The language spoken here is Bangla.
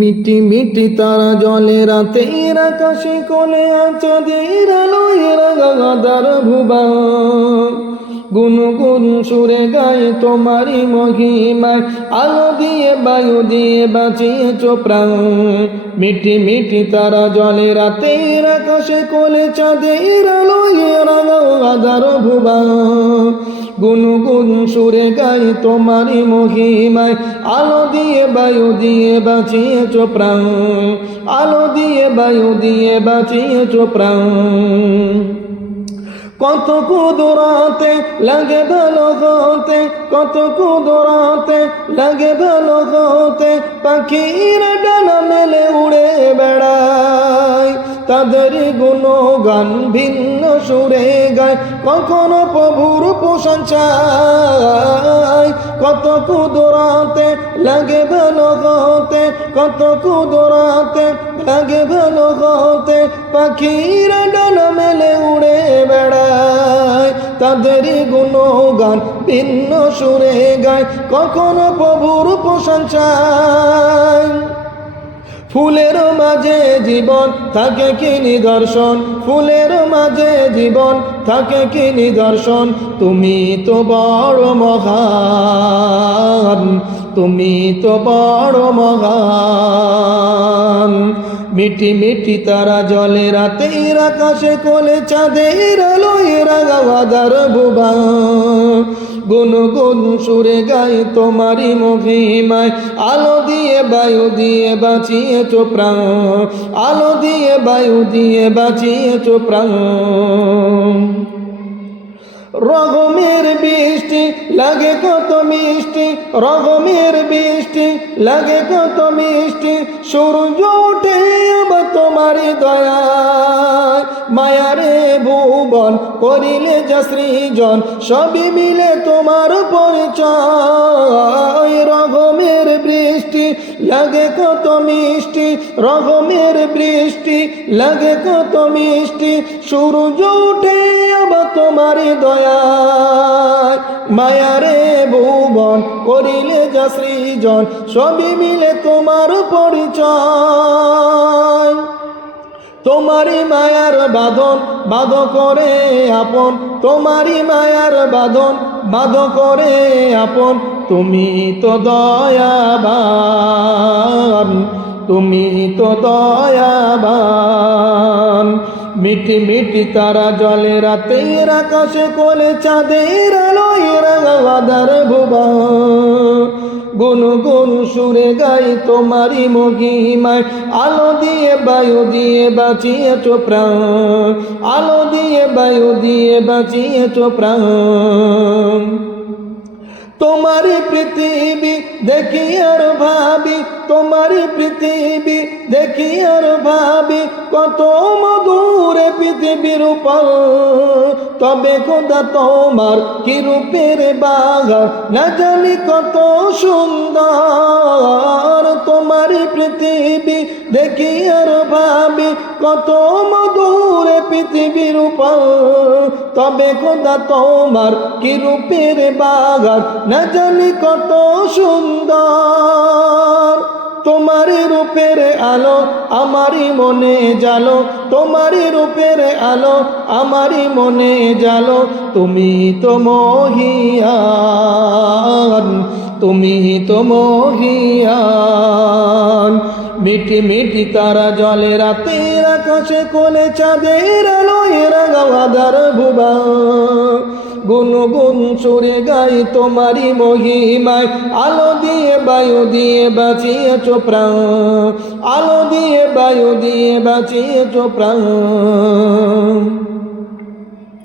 মিটি মিটি তারা জলে রাতের আকাশে কোলে চাঁদের আলোয় গাদার ভুবা গুন গুন সুরে গায়ে তোমারি মহিমায় আলো দিয়ে বায়ু দিয়ে বাঁচিয়েছ প্রাণ মিটি মিটি তারা জলে রাতের আকাশে কোলে চাঁদের আলোয় গাদার ভুবা গুন গুন সুরে গাই তোমারি মহিমায়। আলো দিয়ে বায়ু দিয়ে বাঁচিয়েছ প্রাণ। আলো দিয়ে বায়ু দিয়ে বাঁচিয়েছ প্রাণ। কত কুদরাতে লাগে ভালো হতে, কত কুদরাতে লাগে ভালো হতে, পাখিরা ডানা মেলে উড়ে বেড়ায়। তাদের গুণগান ভিন্ন সুরে গায়। কখনো প্রভুর প্রশংসায় কত কুদরাতে লাগে ভালো হতে কত কুদরাতে লাগে ভালো হতে পাখিরা ডানা মেলে উড়ে বেড়ায়। তাদের গুণগান ভিন্ন সুরে গায়। কখনো প্রভুর প্রশংসায় ফুলের মাঝে জীবন, থাকে কি নিদর্শন? ফুলের মাঝে জীবন, থাকে কি নিদর্শন? তুমি তো বড় মহান, তুমি তো বড় মহান। মিটি মিটি তারা জলে রাতের আকাশে কোলে চাঁদের আলোয় রাগাওয়াদার বুবা গুন গুন সুরে গাই তোমারি মহিমায়। আলো দিয়ে বায়ু দিয়ে বাঁচিয়েছ প্রাণ। আলো দিয়ে বায়ু দিয়ে বাঁচিয়েছ প্রাণ। রগমের বৃষ্টি, লাগে কত মিষ্টি। রগমের বৃষ্টি, লাগে কত মিষ্টি। সূর্য উঠে তোমারই দয়া মায়ারে ভুবন করিলে যা সৃজন, সবই মিলে তোমার পরিচয়। লাগে কত মিষ্টি রগমের বৃষ্টি, লাগে কত মিষ্টি, সূর্য উঠে আবার তোমারই দয়া মায়ারে ভুবন করিলে যা সৃজন, সবই মিলে তোমার পরিচয়। তোমারই মায়ার বাঁধন, বাঁধ করে আপন। তোমারই মায়ার বাঁধন, বাঁধ করে আপন। তুমি তো দয়াবান। তুমি তো দয়াবান। মিটি মিটি তারা জলে রাতের আকাশে কোলে চাঁদের আলোয় রাগাদার গুন গুন সুরে গাই তোমারি মহিমায়। আলো দিয়ে বায়ু দিয়ে বাঁচিয়েছ প্রাণ। আলো দিয়ে বায়ু দিয়ে বাঁচিয়েছ প্রাণ। তোমার পৃথিবী দেখি আর ভাবি তোমার পৃথিবী, দেখি আর ভাবি কত মধুরে পৃথিবীর উপর। তবে খোদা তোমার কি রূপের বাগান, না জানি কত সুন্দর। তোমার পৃথিবী, দেখি আর ভাবি কত মধুরে পৃথিবীর উপর। তবে খোদা তোমার কি রূপের বাগান? না জানি কত সুন্দর। তোমারই রূপের আলো আমারই মনে জালো। তোমারই রূপের আলো আমারই মনে জালো। তুমি তো মহিয়ান, তুমি তো মহিয়ান। মিটি মিটি তারা জলে রাতের আকাশে কোলে চাঁদের আলোয় রাগাওয়াদার ভুবা গুন গুন সুরে গাই তোমারি মহিমায়, আলো দিয়ে বায়ু দিয়ে বাঁচিয়েছ প্রাণ। আলো দিয়ে বায়ু দিয়ে বাঁচিয়েছ প্রাণ।